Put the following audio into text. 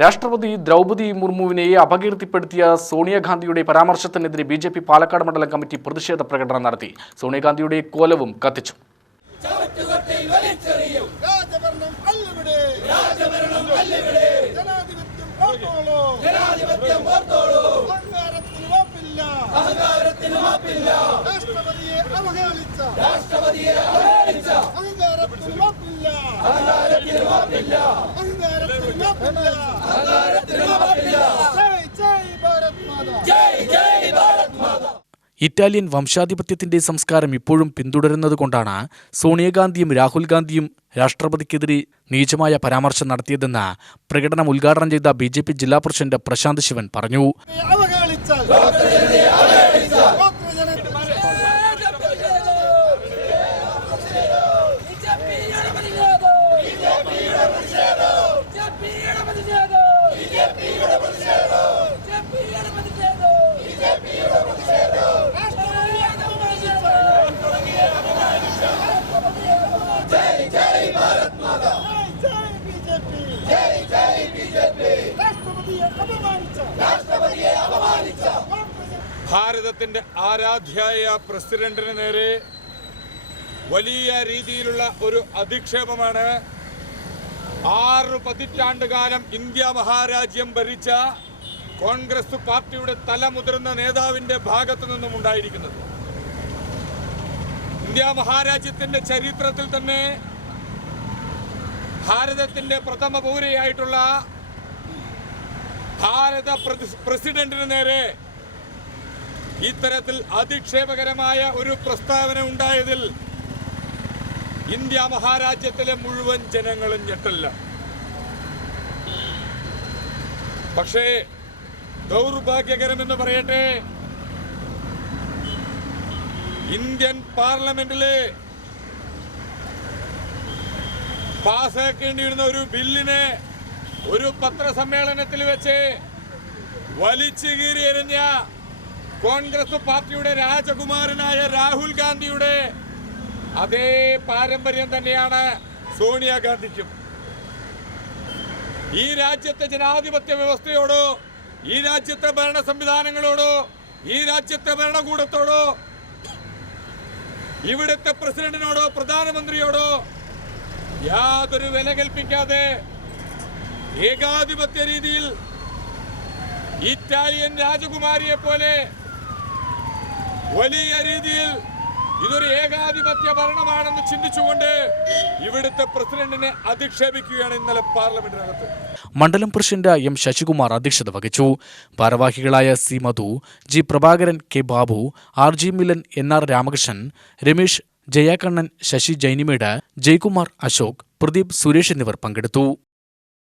രാഷ്ട്രപതി ദ്രൗപദി മുർമുവിനെ അപകീർത്തിപ്പെടുത്തിയ സോണിയാഗാന്ധിയുടെ പരാമർശത്തിനെതിരെ ബിജെപി പാലക്കാട് മണ്ഡലം കമ്മിറ്റി പ്രതിഷേധ പ്രകടനം നടത്തി. സോണിയാഗാന്ധിയുടെ കോലവും കത്തിച്ചു. ഇറ്റാലിയൻ വംശാധിപത്യത്തിന്റെ സംസ്കാരം ഇപ്പോഴും പിന്തുടരുന്നതുകൊണ്ടാണ് സോണിയാഗാന്ധിയും രാഹുൽ ഗാന്ധിയും രാഷ്ട്രപതിക്കെതിരെ നീചമായ പരാമർശം നടത്തിയതെന്ന് പ്രകടനം ഉദ്ഘാടനം ചെയ്ത ബിജെപി ജില്ലാ പ്രസിഡന്റ് പ്രശാന്ത് ശിവൻ പറഞ്ഞു. ഭാരതത്തിന്റെ ആരാധ്യായ പ്രസിഡന്റിന് നേരെ വലിയ രീതിയിലുള്ള ഒരു അധിക്ഷേപമാണ് 6 പതിറ്റാണ്ട് കാലം ഇന്ത്യ മഹാരാജ്യം ഭരിച്ച കോൺഗ്രസ് പാർട്ടിയുടെ തലമുതിർന്ന നേതാവിന്റെ ഭാഗത്തു നിന്നും ഉണ്ടായിരിക്കുന്നത്. ഇന്ത്യ മഹാരാജ്യത്തിന്റെ ചരിത്രത്തിൽ തന്നെ ഭാരതത്തിന്റെ പ്രഥമ പൗരയായിട്ടുള്ള ഭാരത പ്രസിഡന്റിന് നേരെ ഇത്തരത്തിൽ അധിക്ഷേപകരമായ ഒരു പ്രസ്താവന ഉണ്ടായതിൽ ഇന്ത്യ മഹാരാജ്യത്തിലെ മുഴുവൻ ജനങ്ങളും ഞെട്ടല്ല. പക്ഷേ ദൗർഭാഗ്യകരമെന്ന് പറയട്ടെ, ഇന്ത്യൻ പാർലമെന്റിലെ പാസാക്കേണ്ടിയിരുന്ന ഒരു ബില്ലിനെ ഒരു പത്രസമ്മേളനത്തിൽ വെച്ച് വലിച്ചു കീറി എറിഞ്ഞ കോൺഗ്രസ് പാർട്ടിയുടെ രാജകുമാരനായ രാഹുൽ ഗാന്ധിയുടെ അതേ പാരമ്പര്യം തന്നെയാണ് സോണിയാഗാന്ധിക്കും. ഈ രാജ്യത്തെ ജനാധിപത്യ വ്യവസ്ഥയോടോ, ഈ രാജ്യത്തെ ഭരണ സംവിധാനങ്ങളോടോ, ഈ രാജ്യത്തെ ഭരണകൂടത്തോടോ, ഇവിടുത്തെ പ്രസിഡന്റിനോടോ പ്രധാനമന്ത്രിയോടോ യാതൊരു വില കൽപ്പിക്കാതെ ഏകാധിപത്യ രീതിയിൽ ഇറ്റാലിയൻ രാജകുമാരിയെ പോലെ വലിയ രീതിയിൽ ഇതൊരു ഏകാധിപത്യ ഭരണമാണെന്ന് ചിന്തിച്ചുകൊണ്ട് ഇവിടുത്തെ പ്രസിഡന്റിനെ അധിക്ഷേപിക്കുകയാണ് ഇന്നലെ പാർലമെന്റിനകത്ത്. മണ്ഡലം പ്രസിഡന്റ് എം ശശികുമാർ അധ്യക്ഷത വഹിച്ചു. ഭാരവാഹികളായ C Madhu, G Prabhakaran, K Babu, R G Milan, NR Ramakrishnan, Ramesh, Jayakannan, Sasi Jainimedu, Jayakumar, Ashok, Pradeep, Suresh എന്നിവർ പങ്കെടുത്തു.